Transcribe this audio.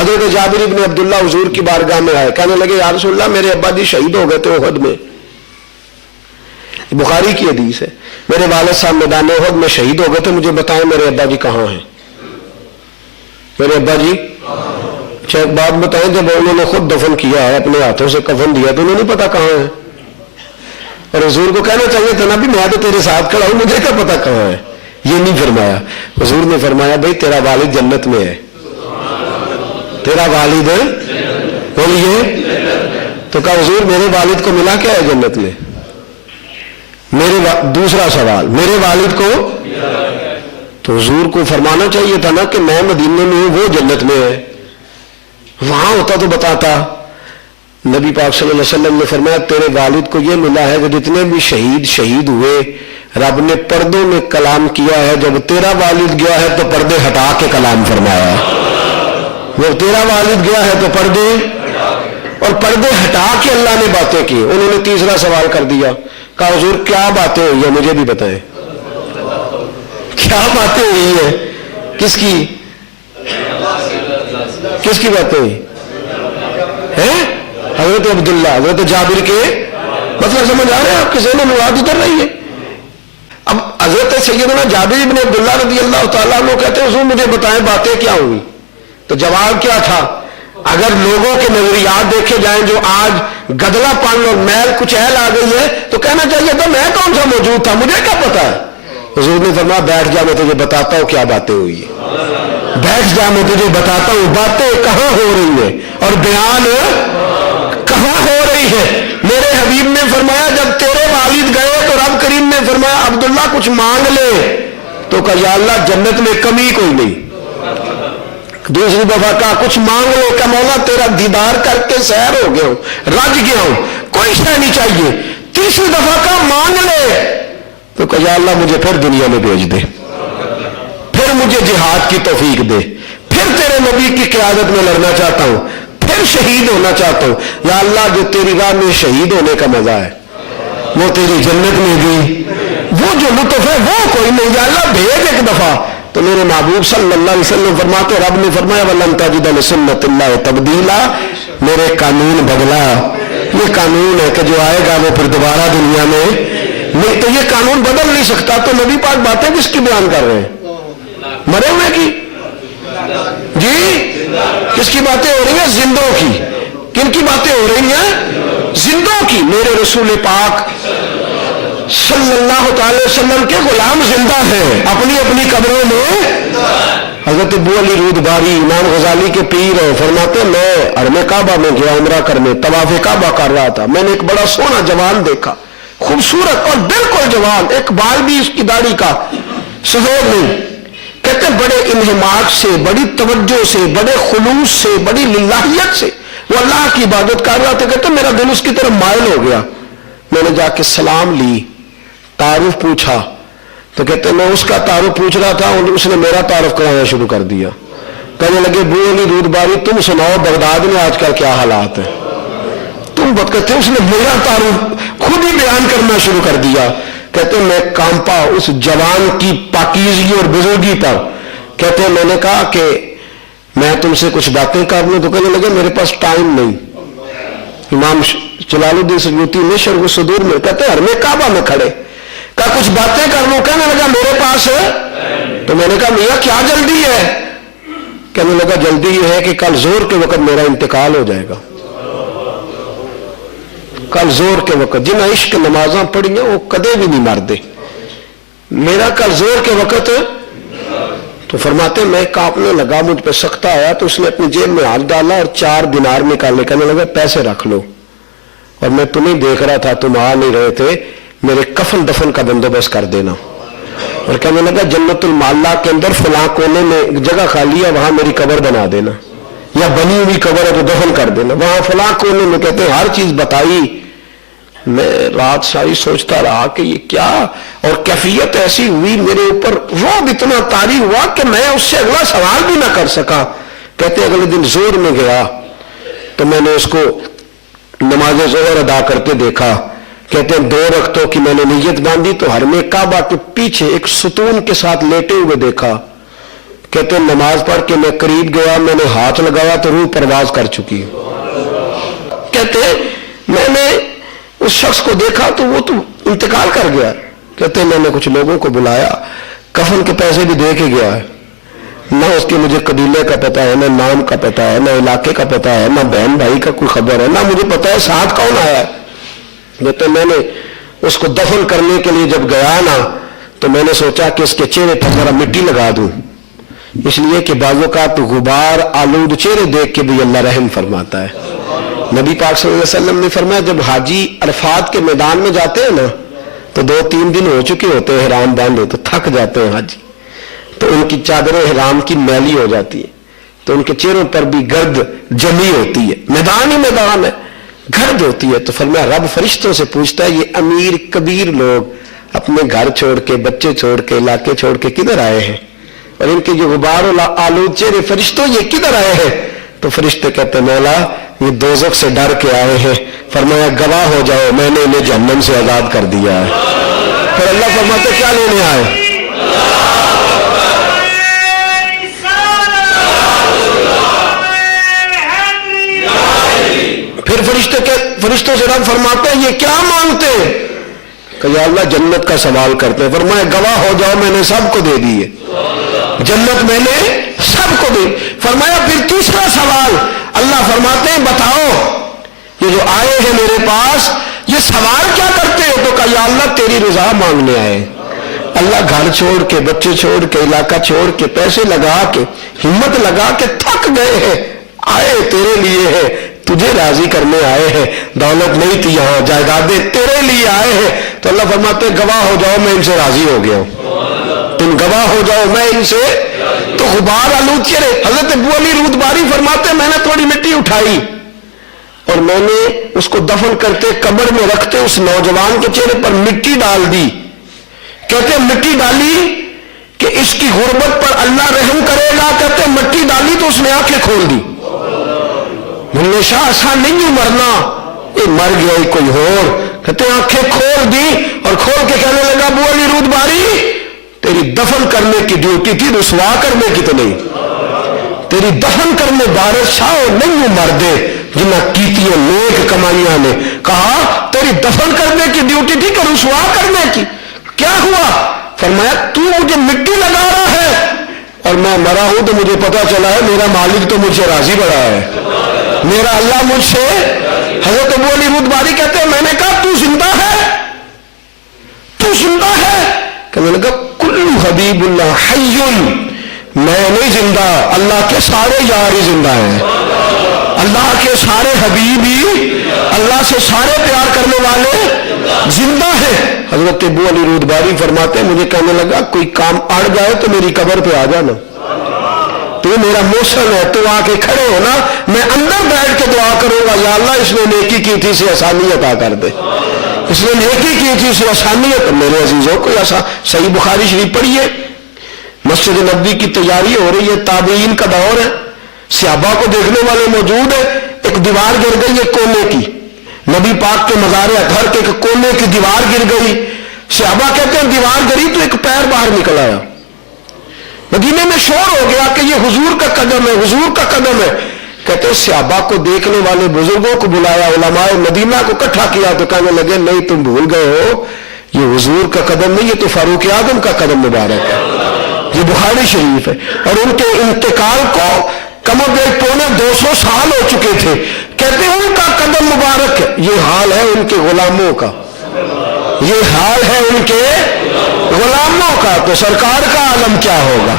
हजरत जाबिर इब्न अब्दुल्ला हुजूर की बारगाह में आए, कहने लगे या रसूलल्लाह मेरे अब्बा जी शहीद हो गए थे उहद में। बुखारी की हदीस है, मेरे वालिद साहब मैदान उहद में शहीद हो गए थे, मुझे बताएं मेरे अब्बा जी कहाँ हैं, मेरे अब्बा जी। अच्छा एक बात बताएं, जब उन्होंने खुद दफन किया है, अपने हाथों से कफन दिया, तो उन्हें नहीं पता कहाँ है? और हुजूर को कहना चाहिए था ना भी मैं तो तेरे साथ खड़ा हूं, मुझे क्या पता कहाँ है। ये नहीं फरमाया, हुजूर ने फरमाया भाई तेरा वालिद जन्नत में है, तेरा वालिद है बोलिए। तो कहा हुजूर मेरे वालिद को मिला क्या है जन्नत में? दूसरा सवाल, मेरे वालिद को? तो हुजूर को फरमाना चाहिए था ना कि मैं मदीने में हूं, वो जन्नत में है, वहां होता तो बताता। नबी पाक सल्लल्लाहु अलैहि वसल्लम ने फरमाया तेरे वालिद को ये मिला है कि जितने भी शहीद हुए रब ने पर्दों में कलाम किया है, जब तेरा वालिद गया है तो पर्दे हटा के कलाम फरमाया, जब तेरा वालिद गया है तो पर्दे, और पर्दे हटा के अल्लाह ने बातें की। उन्होंने तीसरा सवाल कर दिया, कहा हुजूर क्या बातें हुई है मुझे भी बताएं, क्या बातें हुई है? किसकी किसकी बातें हुई है? हजरत अब्दुल्ला, हजरत जाबिर के, मतलब समझ आ रहे हैं आपके ज़हन में बात उतर रही है। अब हजरत सैयदना जाबिर इब्न अब्दुल्ला रज़ी अल्लाह तआला अन्हु कहते हैं हुजूर मुझे बताएं बातें क्या हुई? तो जवाब क्या था? अगर लोगों के नजरियात देखे जाएं जो आज गदलापन और मैल कुचैल आ गई है, तो कहना चाहिए था मैं कौन सा मौजूद था, मुझे क्या पता है। हुजूर ने फरमाया बैठ जा, मैं तुझे बताता हूं क्या बातें हुई है, बैठ जा मैं तुझे बताता हूं बातें कहां हो रही है और बयान कहां हो रही है। मेरे हबीब ने फरमाया जब तेरे वालिद गए तो रब करीम ने फरमाया अब्दुल्ला कुछ मांग ले, तो कहा या अल्लाह जन्नत में कमी कोई नहीं। दूसरी दफा कहा कुछ मांग लो, क्या मौला तेरा दीदार करके सैर हो गया हूं, रज गया हूं, कोई शय नहीं चाहिए। तीसरी दफा कहा मांग ले, तो कहा या अल्लाह मुझे फिर दुनिया में भेज दे, फिर मुझे जिहाद की तौफीक दे, फिर तेरे नबी की क़यादत में लड़ना चाहता हूं, फिर शहीद होना चाहता हूं। या अल्लाह जो तेरी राह में शहीद होने का मजा है वो तेरी जन्नत में भी, वो जो लुत्फ है वो कोई नहीं। या अल्लाह भेज एक दफा। तो मेरे महबूब सल्लल्लाहु अलैहि वसल्लम फरमाते, रब ने फरमाया वलन तजिद लिसुन्नतिल्लाहि तब्दीला, मेरे कानून बदला। ये कानून है कि जो आएगा वो फिर दोबारा दुनिया में नहीं, तो ये कानून बदल नहीं सकता। तो नबी पाक बातें किसकी बयान कर रहे हैं? मरे हुए की जी, किसकी बातें हो रही हैं? जिंदों की। किन की बातें हो रही हैं? जिंदों की। मेरे रसूल पाक सल्लल्लाहु अलैहि वसल्लम के गुलाम जिंदा हैं अपनी अपनी कब्रों में। हजरत अबू अली रूदबारी इमाम गजाली के पीर है, फरमाते मैं हरमे काबा में गया उमरा करने, तवाफ़े काबा कर रहा था, मैंने एक बड़ा सोना जवान देखा, खूबसूरत और बिल्कुल जवान, एक बाल भी इसकी दाढ़ी का सफेद नहीं। कहते बड़े इन्हिमाक से, बड़ी तवज्जो से, बड़े खुलूस से, बड़ी लिल्लाहियत से वो अल्लाह की इबादत कर रहा था। कहते मेरा दिल उसकी तरफ मायल हो गया, मैंने जाके सलाम ली, तारुफ पूछा, तो कहते मैं उसका तारुफ पूछ रहा था और उसने मेरा तारुफ कराना शुरू कर दिया। कहने लगे अबू अली रूदबारी तुम सुनाओ बगदाद में आजकल क्या हालात है, तुम बत कहते उसने मेरा तारुफ खुद ही बयान करना शुरू कर दिया। कहते मैं कांपा उस जवान की पाकीज़गी और बुजुर्गी पर। कहते मैंने कहा कि मैं तुमसे कुछ बातें कर लूं, तो कहने लगे मेरे पास टाइम नहीं। इमाम जलालुद्दीन सयूती ने शर्ह सदूर में कहते हरमे काबा में खड़े, कहा कुछ बातें कर लूं, कहने लगा मेरे पास है। तो मैंने कहा मियां क्या जल्दी है? कहने लगा जल्दी ये है कि कल जोर के वक्त मेरा इंतकाल हो जाएगा, कल जोर के वक्त। जिन्हें इश्क नमाजा पढ़ियां वो कदे भी नहीं मरते, मेरा कल जोर के वक्त। तो फरमाते मैं कांपने लगा, मुझ पे सख्ता आया, तो उसने अपनी जेब में हाथ डाला और 4 दिनार निकाले, कहने लगा पैसे रख लो, और मैं तुम्हें देख रहा था, तुम आ नहीं रहे थे, मेरे कफन दफन का बंदोबस्त कर देना। और कहने लगा जन्नतुल माला के अंदर फलां कोने में जगह खाली है, वहां मेरी कब्र बना देना, या बनी हुई कब्र है तो दफन कर देना, वहां फलां कोने में। कहते हर चीज बताई। मैं रात सारी सोचता रहा कि ये क्या, और कैफियत ऐसी हुई मेरे ऊपर रोब इतना तारी हुआ कि मैं उससे अगला सवाल भी ना कर सका। कहते अगले दिन जोर में गया तो मैंने उसको नमाज ज़ोहर अदा करते देखा। कहते हैं 2 रक्तों की मैंने नीयत बांधी तो हरमे काबा के पीछे एक सुतून के साथ लेटे हुए देखा। कहते नमाज पढ़ के मैं करीब गया, मैंने हाथ लगाया तो रूह परवाज कर चुकी है। कहते मैंने उस शख्स को देखा तो वो तो इंतकाल कर गया। कहते मैंने कुछ लोगों को बुलाया, कफन के पैसे भी दे के गया है, ना उसके मुझे कबीले का पता है, ना नाम का पता है, ना इलाके का पता है, ना बहन भाई का कोई खबर है, ना मुझे पता है साथ कौन आया। कहते मैंने उसको दफन करने के लिए जब गया ना तो मैंने सोचा कि उसके चेहरे पर जरा मिट्टी लगा दूं, इसलिए कि बाजों का तो गुबार आलूद चेहरे देख के भी अल्लाह रहम फरमाता है। नबी पाक सल्लल्लाहु अलैहि वसल्लम ने फरमाया जब हाजी अरफात के मैदान में जाते हैं ना तो 2-3 दिन हो चुके होते हैं ihram बांधे, तो थक जाते हैं हाजी, तो उनकी चादरें ihram की मैली हो जाती है, तो उनके चेहरों पर भी गर्द जमी होती है, मैदान ही मैदान है, गर्द होती है। तो फरमाया रब फरिश्तों से पूछता है ये अमीर कबीर लोग अपने घर छोड़ के, बच्चे छोड़ के, इलाके छोड़ के किधर आए हैं, और इनके जो गुबार आलूद चेहरे फरिश्तों ये किधर आए हैं। तो फरिश्ते कहते मौला ये दोज़ख से डर के आए हैं। फरमाया गवाह हो जाओ मैंने इन्हें जहन्नम से आजाद कर दिया है। फिर अल्लाह फरमाते क्या लेने आए? फिर फरिश्तों से रब फरमाते हैं ये क्या मांगते हैं? कि या अल्लाह जन्नत का सवाल करते हैं। फरमाया गवाह हो जाओ मैंने सबको दे दी है, जन्नत मैंने सबको दी। फरमाया फिर तीसरा सवाल, अल्लाह फरमाते हैं बताओ ये जो आए हैं मेरे पास ये सवाल क्या करते हो? तो कहा या अल्लाह तेरी रजा मांगने आए। अल्लाह घर छोड़ के, बच्चे छोड़ के, इलाका छोड़ के, पैसे लगा के, हिम्मत लगा के थक गए हैं, आए तेरे लिए है, तुझे राजी करने आए हैं, दौलत नहीं थी यहां, जायदादें तेरे लिए आए हैं। तो अल्लाह फरमाते गवाह हो जाओ मैं इनसे राजी हो गया हूं, तुम गवाह हो जाओ मैं इनसे। तो गुबार आलूद चेहरे, हजरत अबू अली रूदबारी फरमाते मैंने थोड़ी मिट्टी उठाई और मैंने उसको दफन करते कब्र में रखते उस नौजवान के चेहरे पर मिट्टी डाल दी। कहते मिट्टी डाली कि इसकी गुर्बत पर अल्लाह रहम करेगा। कहते मिट्टी डाली तो उसने आंखें खोल दी। मुन्ने शाह ऐसा नहीं मरना, ये मर गया ही कोई और। कहते आंखें खोल दी और खोल के कहने लगा अबू अली रूदबारी तेरी दफन करने की ड्यूटी थी, रुसवा करने की तो नहीं। तेरी दफन करने बादशाह नहीं मर दे जिन्हें कीती नेक कमाइया ने। कहा तेरी दफन करने की ड्यूटी थी कि रुसवा करने की? क्या हुआ? फरमाया तू मुझे मिट्टी लगा रहा है और मैं मरा हूं तो मुझे पता चला है मेरा मालिक तो मुझसे राजी बड़ा है, मेरा अल्लाह मुझसे। हजरत अबू अली रूदबारी कहते हैं मैंने कहा तू जिंदा है, तू जिंदा है? कहने लगा कुल्लु हबीबुल्लाह हय्युन, मैं नहीं जिंदा, अल्लाह के सारे यार ही जिंदा हैं, अल्लाह के सारे हबीब ही, अल्लाह से सारे प्यार करने वाले जिंदा है। हजरत अबू अली रूदबारी फरमाते मुझे कहने लगा कोई काम अड़ जाए तो मेरी कब्र पे आ जाना, तू मेरा मौसम है, तू आके खड़े हो ना, मैं अंदर बैठ के दुआ करूंगा या अल्लाह इसने नेकी की थी से आसानी अता कर दे, इसने नेकी की थी से आसानी। मेरे अजीजों को ऐसा सही बुखारी शरीफ पढ़िए, मस्जिद नबवी की तैयारी हो रही है, ताबीन का दौर है, सहाबा को देखने वाले मौजूद है। एक दीवार गिर गई है कोने की, नबी पाक के मज़ार अतहर के एक कोने की दीवार गिर गई। सहाबा कहते हैं दीवार गिरी तो एक पैर बाहर निकल आया, मदीने में शोर हो गया कि ये हुजूर का कदम है, हुजूर का कदम है। कहते हैं सहाबा को देखने वाले बुजुर्गों को बुलाया, उलमाए मदीना को इकट्ठा किया तो कहने लगे नहीं तुम भूल गए हो, ये हुजूर का कदम नहीं, ये तो फारूक आजम का कदम मुबारक है, ये बुखारी शरीफ है। और उनके इंतकाल को कम अज 250 साल हो चुके थे। कहते हैं उनका कदम मुबारक है, ये हाल है उनके गुलामों का, ये हाल है उनके गुलामों का, तो सरकार का आलम क्या होगा?